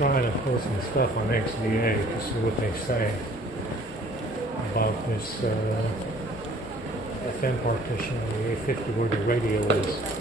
trying to pull some stuff on XDA to see what they say about this FM partition on the A50 where the radio is.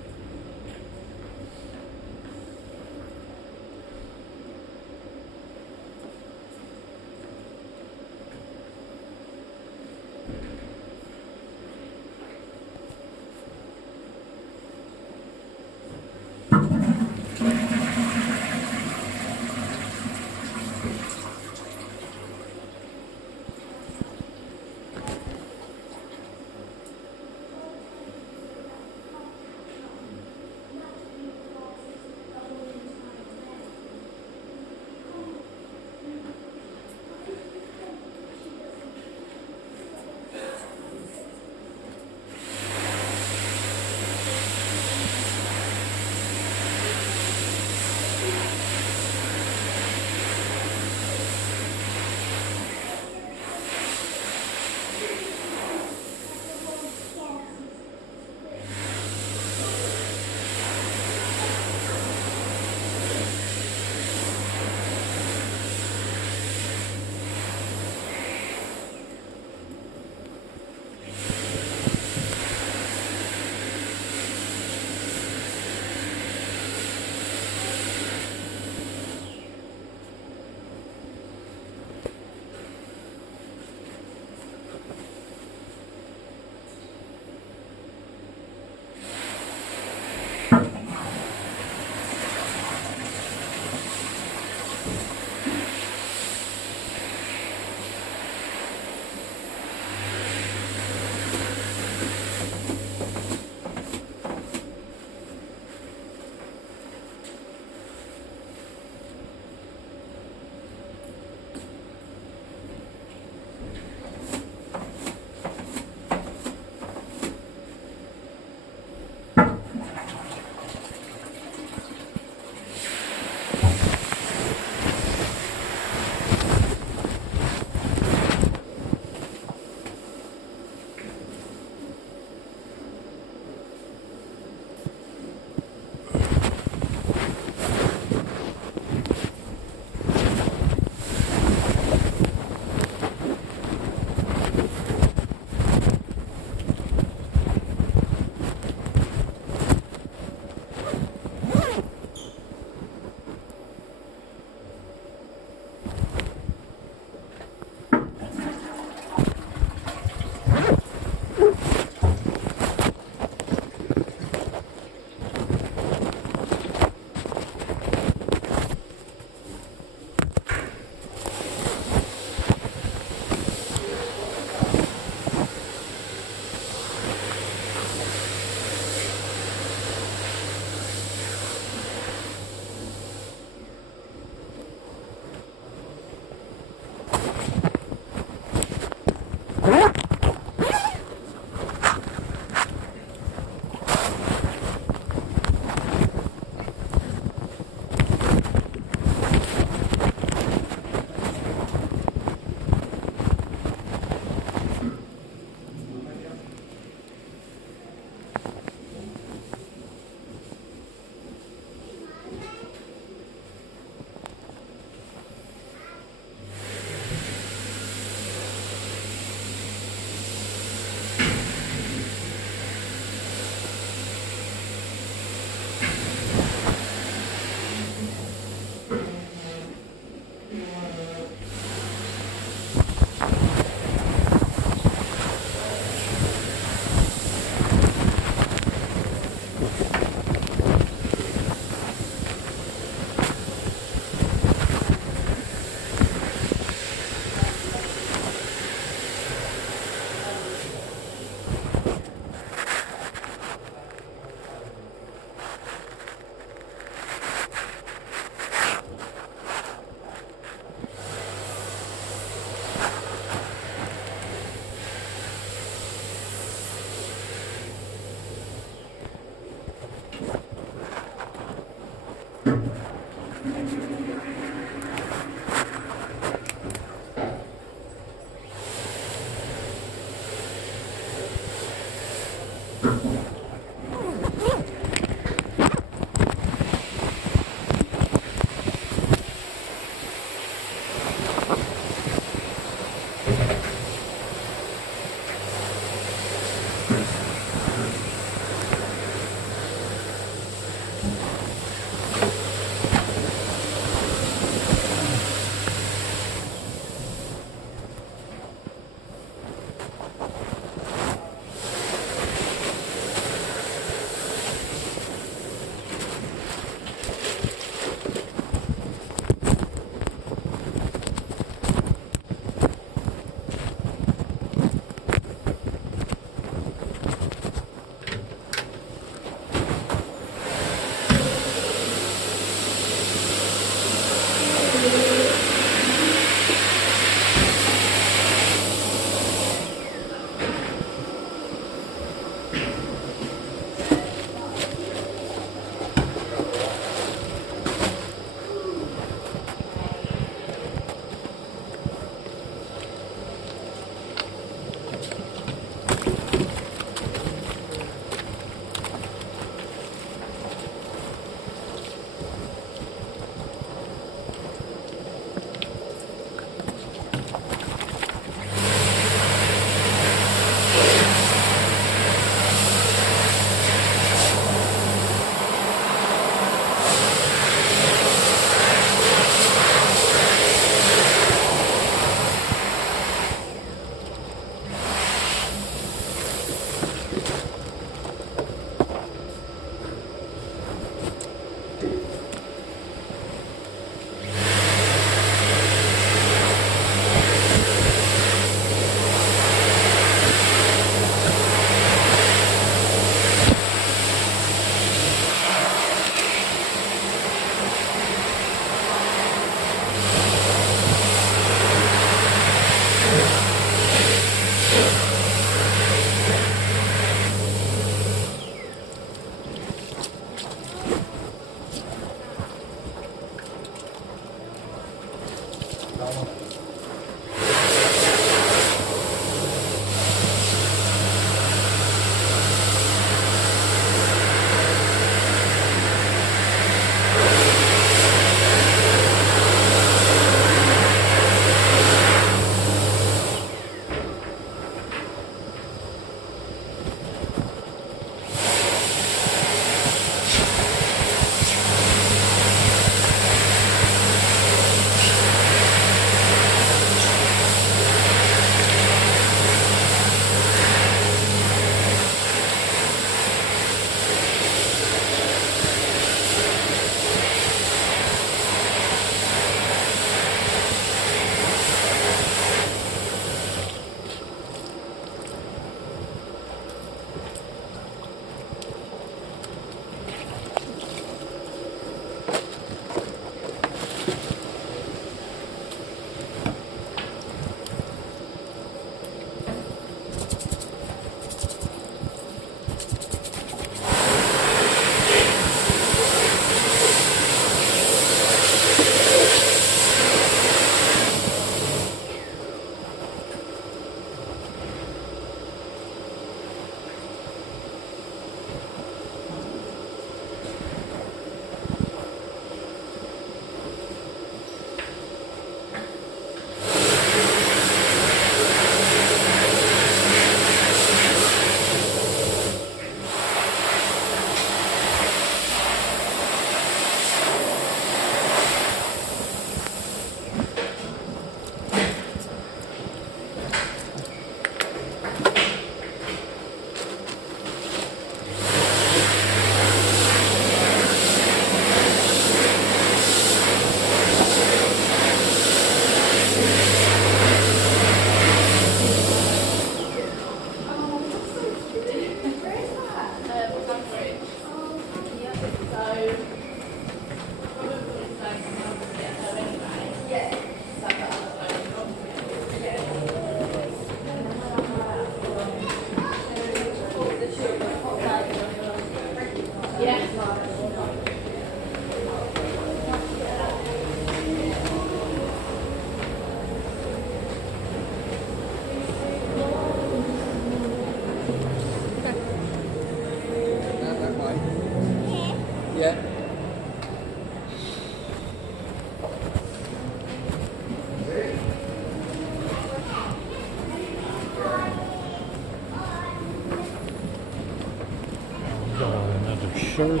shirt.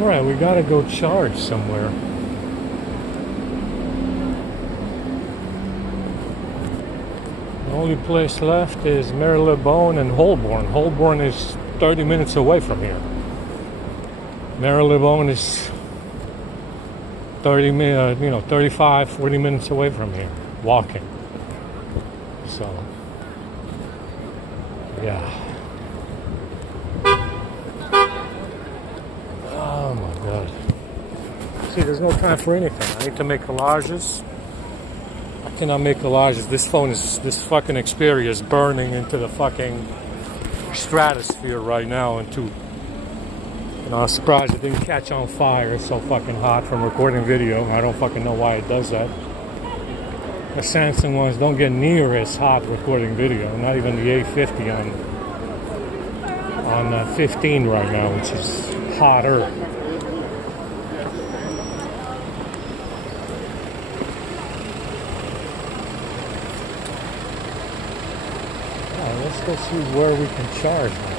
Alright, we gotta go charge somewhere. The only place left is Marylebone and Holborn. Holborn is 30 minutes away from here. Marylebone is 35, 40 minutes away from here, walking. So, yeah. Oh my God. See, there's no time for anything. I need to make collages. I cannot make collages. This fucking Xperia is burning into the fucking stratosphere right now. I was surprised it didn't catch on fire. It's so fucking hot from recording video. I don't fucking know why it does that. The Samsung ones don't get near as hot recording video. Not even the A50 on 15 right now, which is hotter. Let's go see where we can charge now.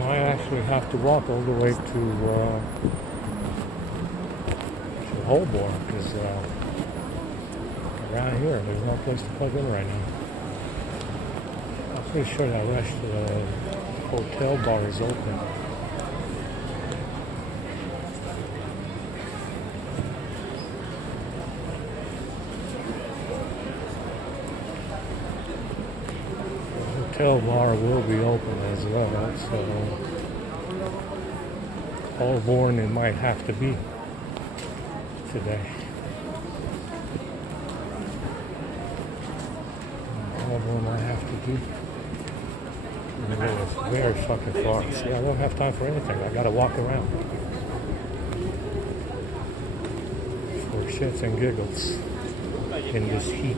I actually have to walk all the way to Holborn because around here there's no place to plug in right now. I'm pretty sure that rest of the hotel bar is open. Hotel bar will be open as well, so Holborn it might have to be today. Holborn might have to be. It's very fucking far. See, I don't have time for anything. I gotta walk around for shits and giggles in this heat.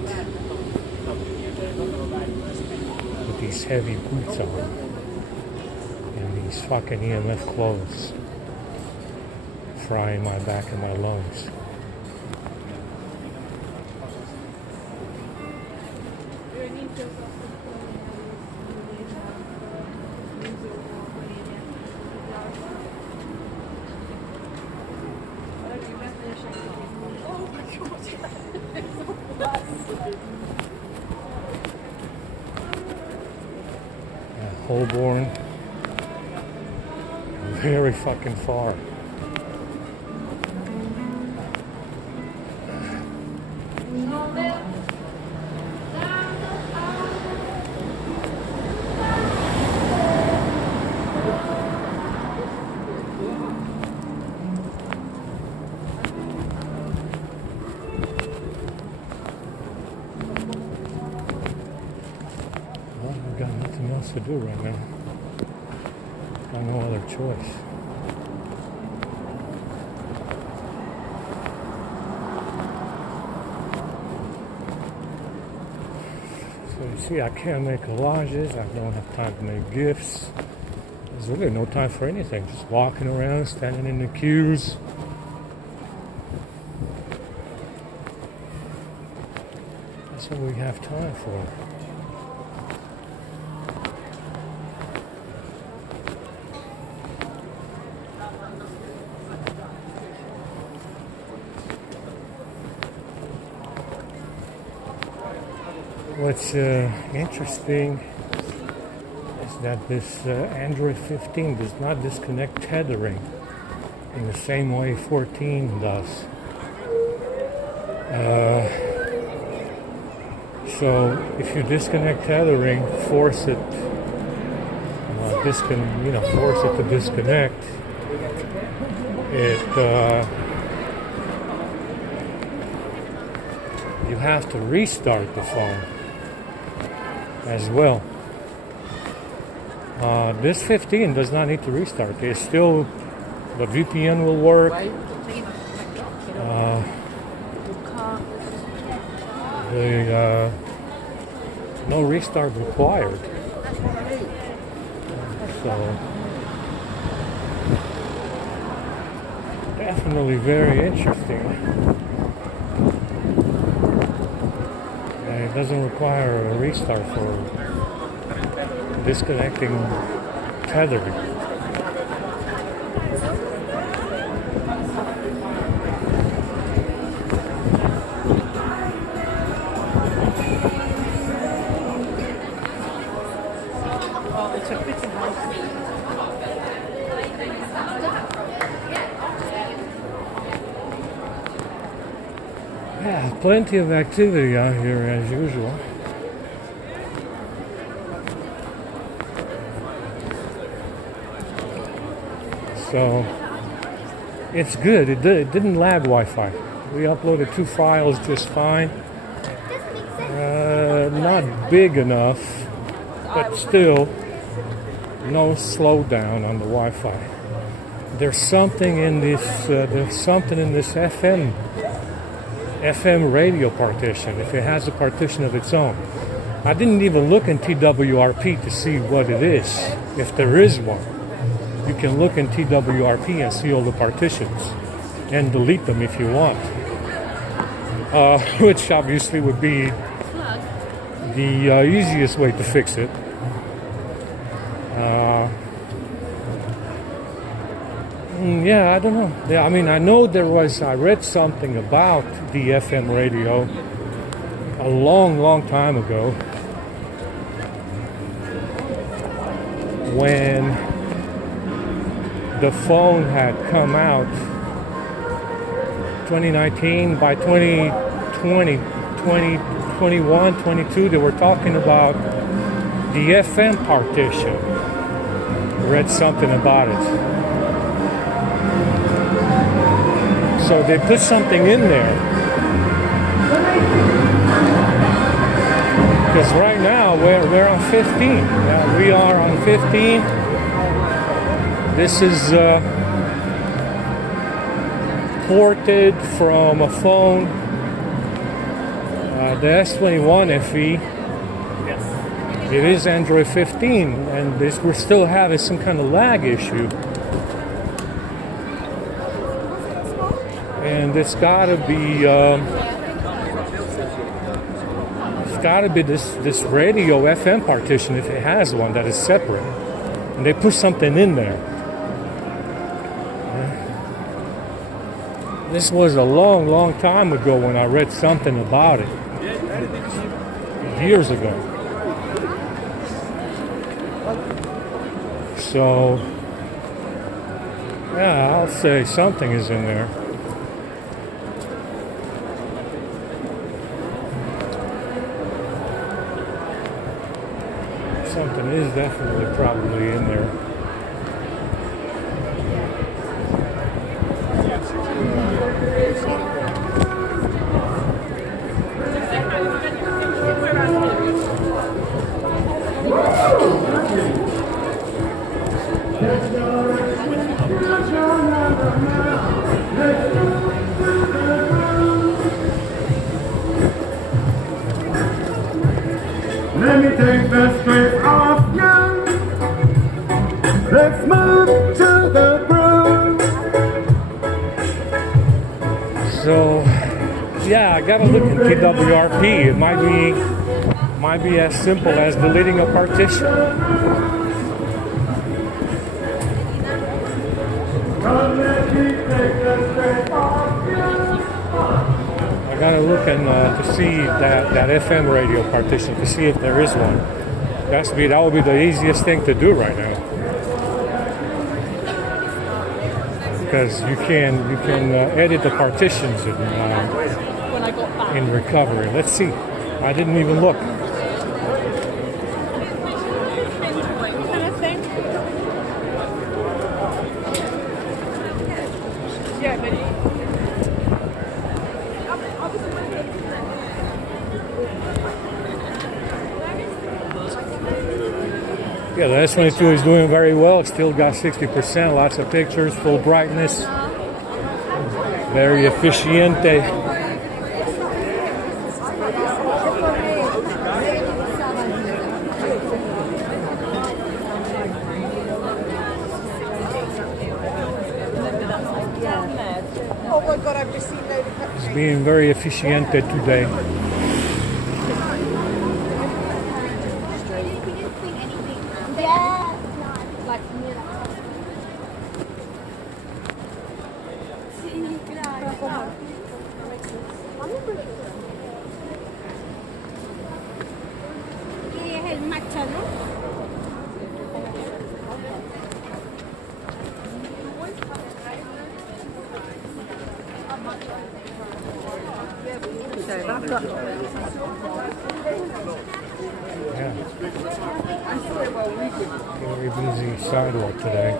These heavy boots on and these fucking EMF clothes frying my back and my lungs. Holborn, very fucking far. I've got nothing else to do right now. Got no other choice. So you see, I can't make collages. I don't have time to make gifts. There's really no time for anything. Just walking around, standing in the queues. That's what we have time for. What's interesting is that this Android 15 does not disconnect tethering in the same way 14 does. So if you disconnect tethering, force it force it to disconnect, you have to restart the phone as well. This 15 does not need to restart. It's still, the VPN will work. No restart required. So definitely very interesting. And it doesn't require a restart for disconnecting tethering. Yeah, plenty of activity out here as usual. So it's good. It didn't lag Wi-Fi. We uploaded 2 files just fine. Not big enough, but still no slowdown on the Wi-Fi. There's something in this. FM radio partition, if it has a partition of its own. I didn't even look in TWRP to see what it is, if there is one. You can look in TWRP and see all the partitions and delete them if you want, which obviously would be the easiest way to fix it. Yeah, I don't know. Yeah, I mean, I know I read something about the FM radio a long time ago when the phone had come out 2019. By 2020, 2021, 22, they were talking about the FM partition. I read something about it. So they put something in there. Because right now we're on 15. We are on 15. This is ported from a phone, the S21 FE. It is Android 15, and we're still having some kind of lag issue. And it's got to be this radio FM partition, if it has one, that is separate. And they put something in there. This was a long time ago when I read something about it. Years ago. So, yeah, I'll say something is in there. Something is definitely probably in there. Let me take the stress off you. Let's move to the groove. So, yeah, I gotta look in TWRP. It might be as simple as deleting a partition. Let me take the stress off you. I gotta look to see that FM radio partition to see if there is one. That would be the easiest thing to do right now, because you can edit the partitions in recovery. Let's see. I didn't even look. Yeah, the S22 is doing very well. It's still got 60%, lots of pictures, full brightness, very efficiente. Oh my God, I've just seen loads of It's being very efficiente today. Yeah. Very busy sidewalk today.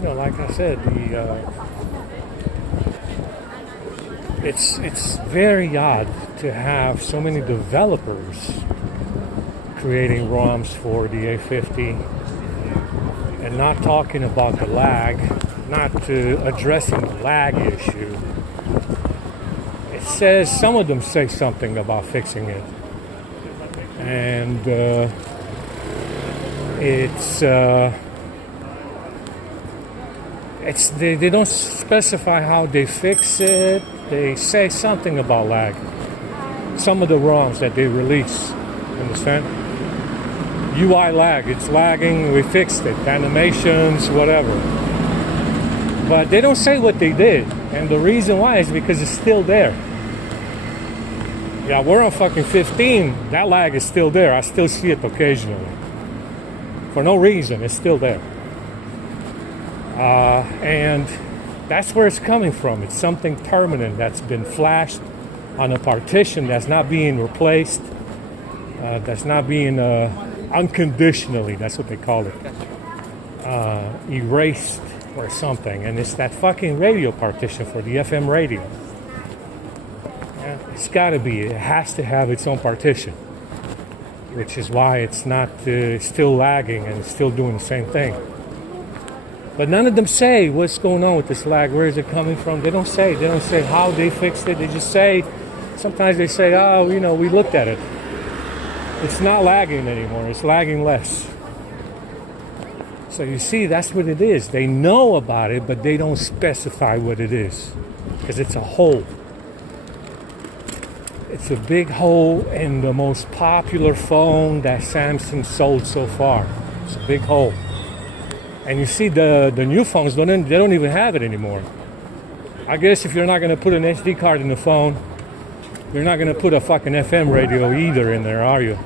That, like I said, it's very odd to have so many developers creating ROMs for the A50 and not talking about the lag, not addressing the lag issue. It says some of them say something about fixing it, and they don't specify how they fix it. They say something about lag. Some of the ROMs that they release, understand? UI lag, it's lagging, we fixed it. Animations, whatever. But they don't say what they did. And the reason why is because it's still there. Yeah, we're on fucking 15. That lag is still there. I still see it occasionally. For no reason, it's still there. And that's where it's coming from. It's something permanent that's been flashed on a partition that's not being replaced, that's not being unconditionally, that's what they call it, erased or something. And it's that fucking radio partition for the FM radio. Yeah, it's got to be. It has to have its own partition, which is why it's not still lagging and it's still doing the same thing. But none of them say what's going on with this lag. Where is it coming from? They don't say. They don't say how they fixed it. They just say, sometimes they say, oh, we looked at it. It's not lagging anymore. It's lagging less. So you see, that's what it is. They know about it, but they don't specify what it is. Because it's a hole. It's a big hole in the most popular phone that Samsung sold so far. It's a big hole. And you see the new phones, they don't even have it anymore. I guess if you're not going to put an SD card in the phone, you're not going to put a fucking FM radio either in there, are you?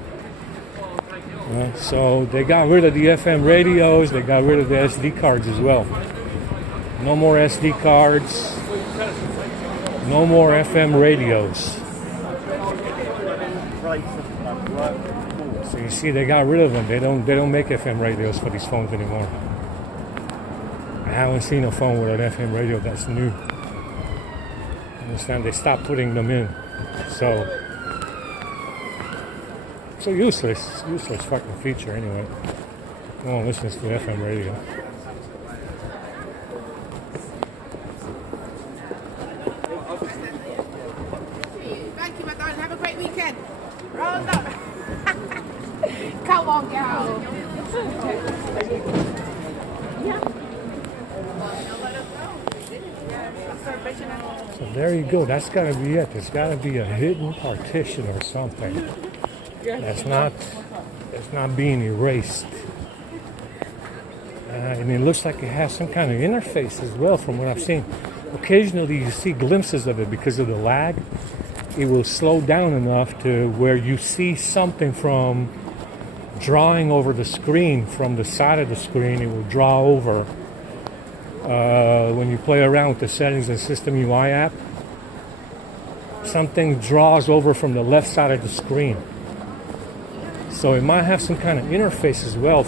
So they got rid of the FM radios, they got rid of the SD cards as well. No more SD cards, no more FM radios. So you see, they got rid of them. They don't make FM radios for these phones anymore. I haven't seen a phone with an FM radio that's new. Understand? They stopped putting them in. So useless fucking feature anyway. No one listens to FM radio. Thank you, my darling. Have a great weekend. Roll up. Come on, girl. So there you go. That's got to be it. There's got to be a hidden partition or something that's not being erased. And it looks like it has some kind of interface as well, from what I've seen. Occasionally, you see glimpses of it because of the lag. It will slow down enough to where you see something from drawing over the screen, from the side of the screen. It will draw over. When you play around with the settings in System UI app, something draws over from the left side of the screen. So it might have some kind of interface as well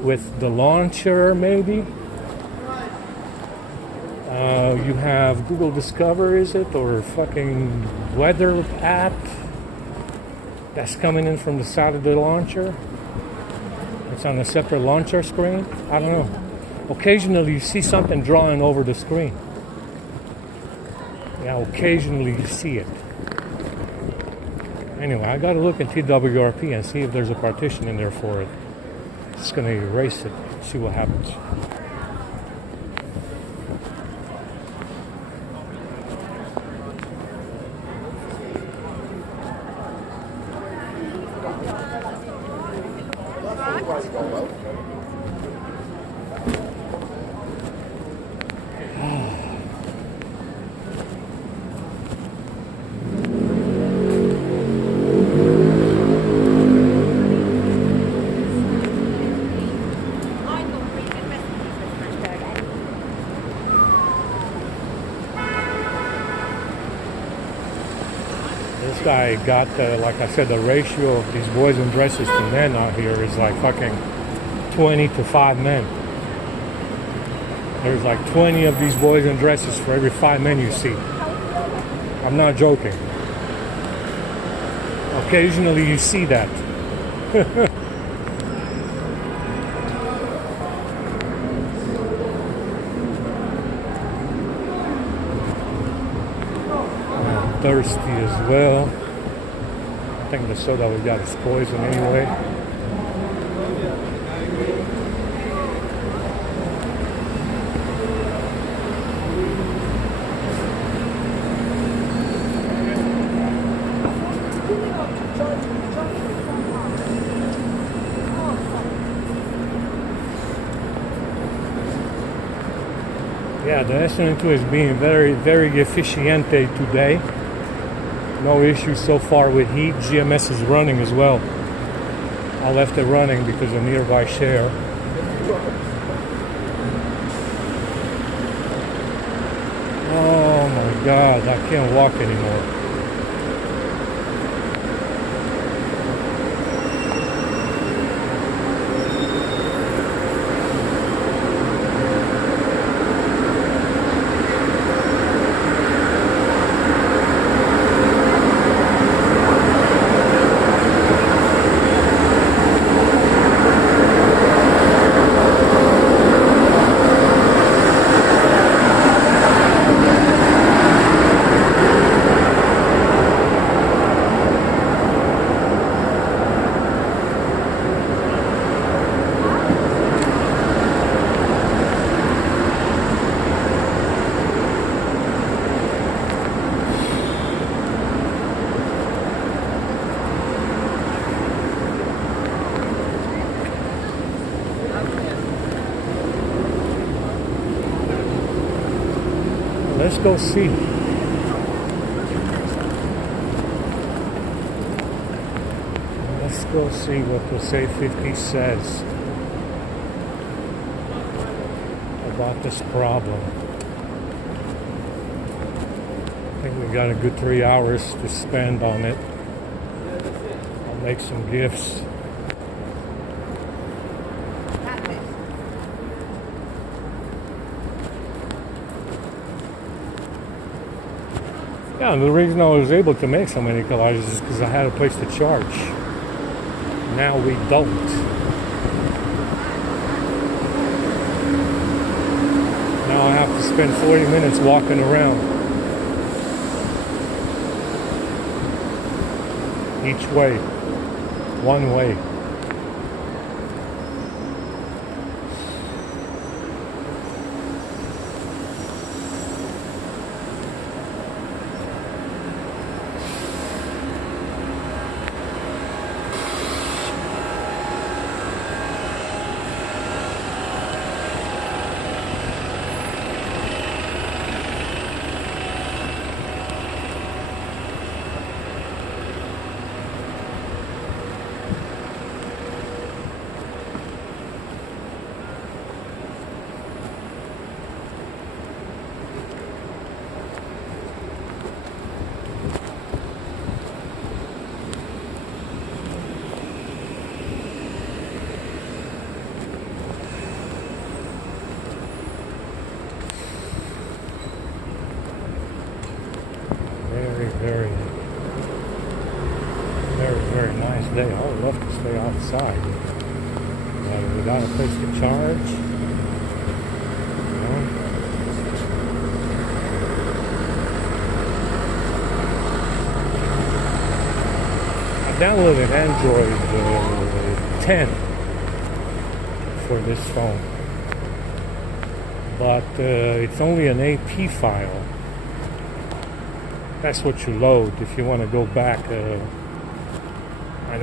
with the launcher, maybe. You have Google Discover, is it, or fucking weather app that's coming in from the side of the launcher. It's on a separate launcher screen. I don't know. Occasionally you see something drawing over the screen. Yeah, occasionally you see it. Anyway, I gotta look in TWRP and see if there's a partition in there for it. Just gonna erase it, see what happens. This guy got, like I said, the ratio of these boys in dresses to men out here is like fucking 20 to 5 men. There's like 20 of these boys in dresses for every 5 men you see. I'm not joking. Occasionally you see that. Thirsty as well. I think the soda we got is poison anyway. Yeah, the SN2 is being very, very efficiente today. No issues so far with heat. GMS is running as well. I left it running because of nearby share. Oh my God, I can't walk anymore. Let's go see. Let's go see what the Say 50 says about this problem. I think we got a good 3 hours to spend on it. I'll make some gifts. Yeah, and the reason I was able to make so many collages is because I had a place to charge. Now we don't. Now I have to spend 40 minutes walking around. Each way. One way. outside. Without a place to charge. I downloaded Android 10 for this phone, but it's only an AP file. That's what you load if you want to go back an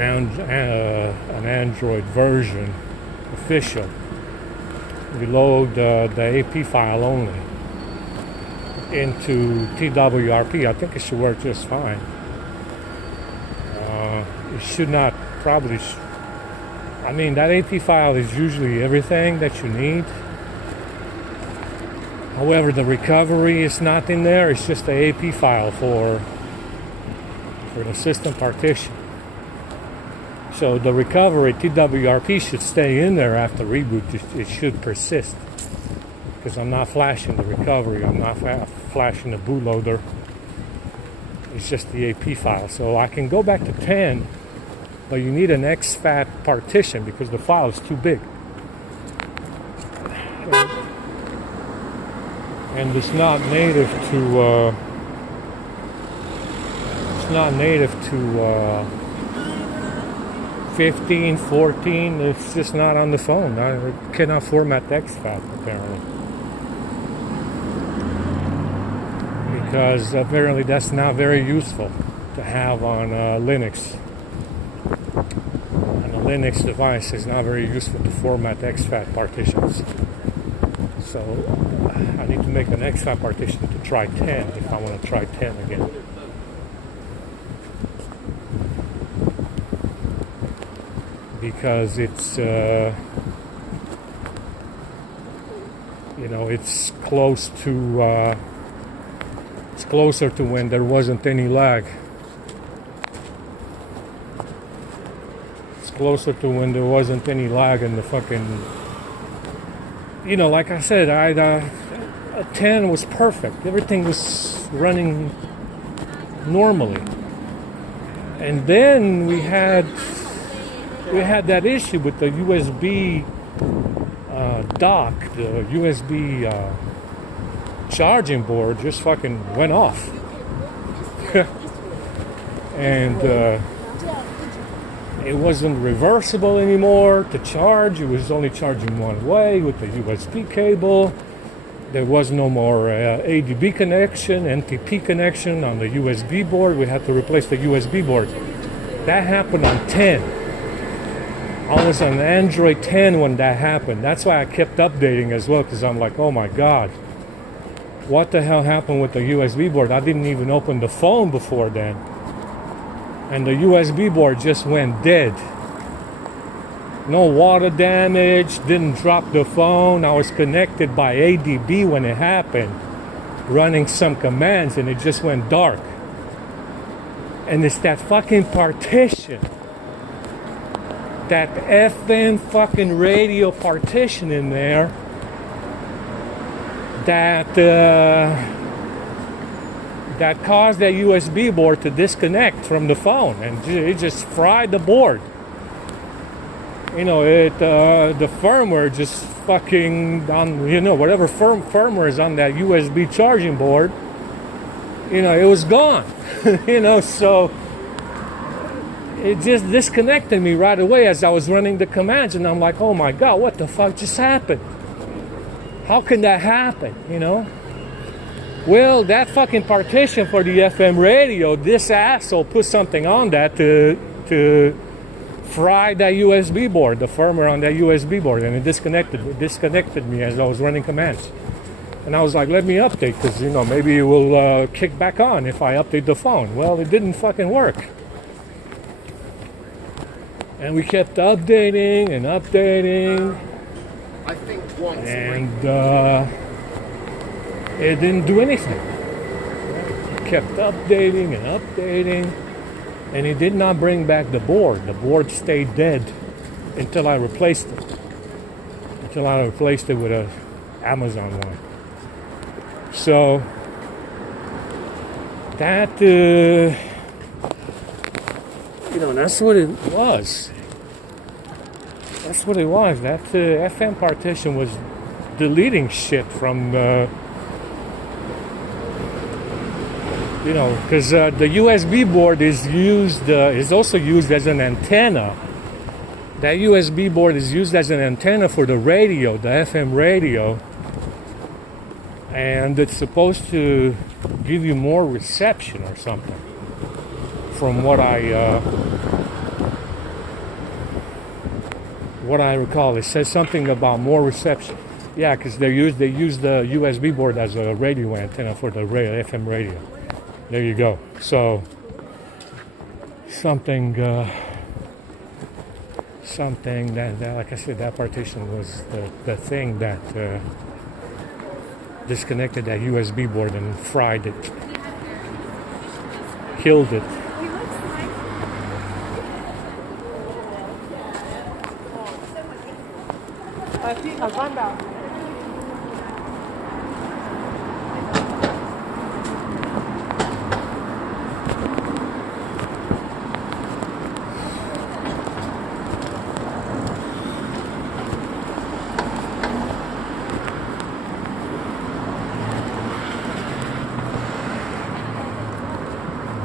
Android version, official. You load the AP file only into TWRP. I think it should work just fine. It should not probably. I mean, that AP file is usually everything that you need. However, the recovery is not in there. It's just the AP file for the system partition. So the recovery TWRP should stay in there after reboot. It should persist because I'm not flashing the recovery. I'm not flashing the bootloader. It's just the AP file. So I can go back to 10, but you need an exFAT partition because the file is too big. And it's not native to 15, 14. It's just not on the phone. I cannot format the exFAT apparently, because apparently that's not very useful to have on Linux. On a Linux device, it's not very useful to format exFAT partitions. So I need to make an exFAT partition to try 10 if I want to try 10 again. Because it's it's close to it's closer to when there wasn't any lag. It's closer to when there wasn't any lag in the fucking. Like I said, 10 was perfect. Everything was running normally. And then we had that issue with the USB dock, the USB charging board just fucking went off. And it wasn't reversible anymore to charge. It was only charging one way with the USB cable. There was no more ADB connection, NTP connection on the USB board. We had to replace the USB board. That happened on 10. I was on Android 10 when that happened. That's why I kept updating as well, because I'm like, oh my God, what the hell happened with the USB board? I didn't even open the phone before then. And the USB board just went dead. No water damage, didn't drop the phone. I was connected by ADB when it happened, running some commands, and it just went dark. And it's that fucking partition, that FM fucking radio partition in there that caused that USB board to disconnect from the phone, and it just fried the board. The firmware just fucking on, whatever firmware is on that USB charging board, it was gone. So it just disconnected me right away as I was running the commands, and I'm like, oh my God, what the fuck just happened? How can that happen, Well, that fucking partition for the FM radio, this asshole put something on that to fry that USB board, the firmware on that USB board, and it disconnected me as I was running commands. And I was like, let me update, because, maybe it will kick back on if I update the phone. Well, it didn't fucking work. And we kept updating and updating. I think once. And it didn't do anything. It kept updating and updating, and it did not bring back the board. The board stayed dead until I replaced it. Until I replaced it with a Amazon one. So that that's what it was. That's what it was. That FM partition was deleting shit from, because the USB board is also used as an antenna. That USB board is used as an antenna for the radio, the FM radio, and it's supposed to give you more reception or something. From what I recall, it says something about more reception. Yeah, because they use the USB board as a radio antenna for the FM radio. There you go. So something that, like I said, that partition was the thing that disconnected that USB board and fried it, killed it.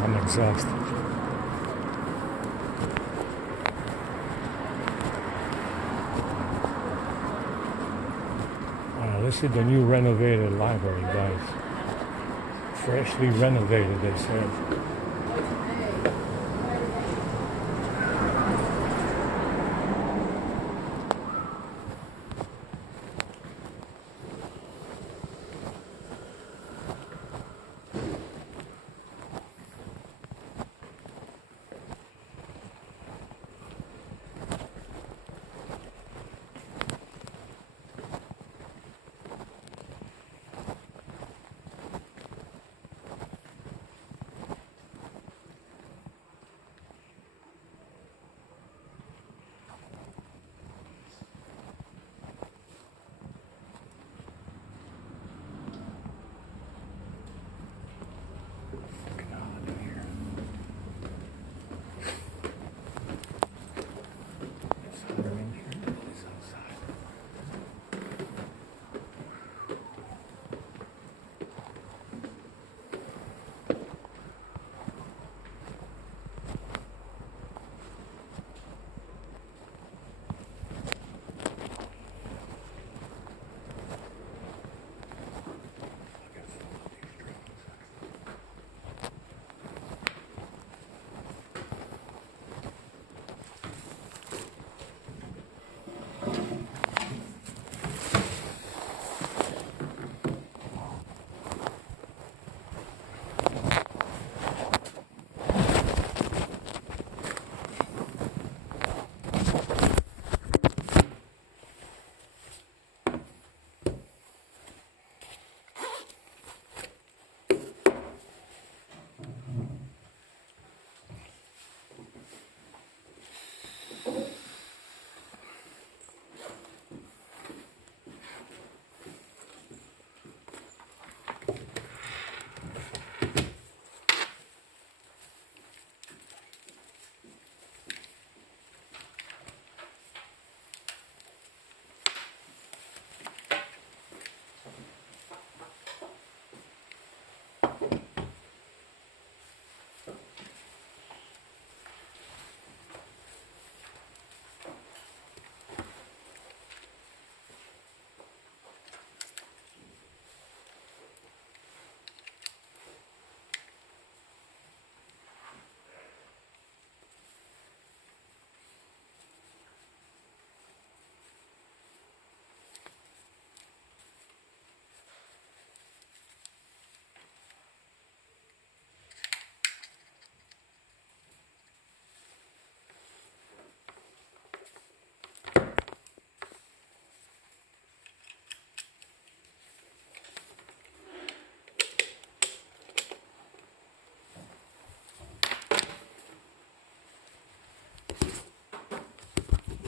I'm exhausted. This is the new renovated library, guys. Freshly renovated, they said.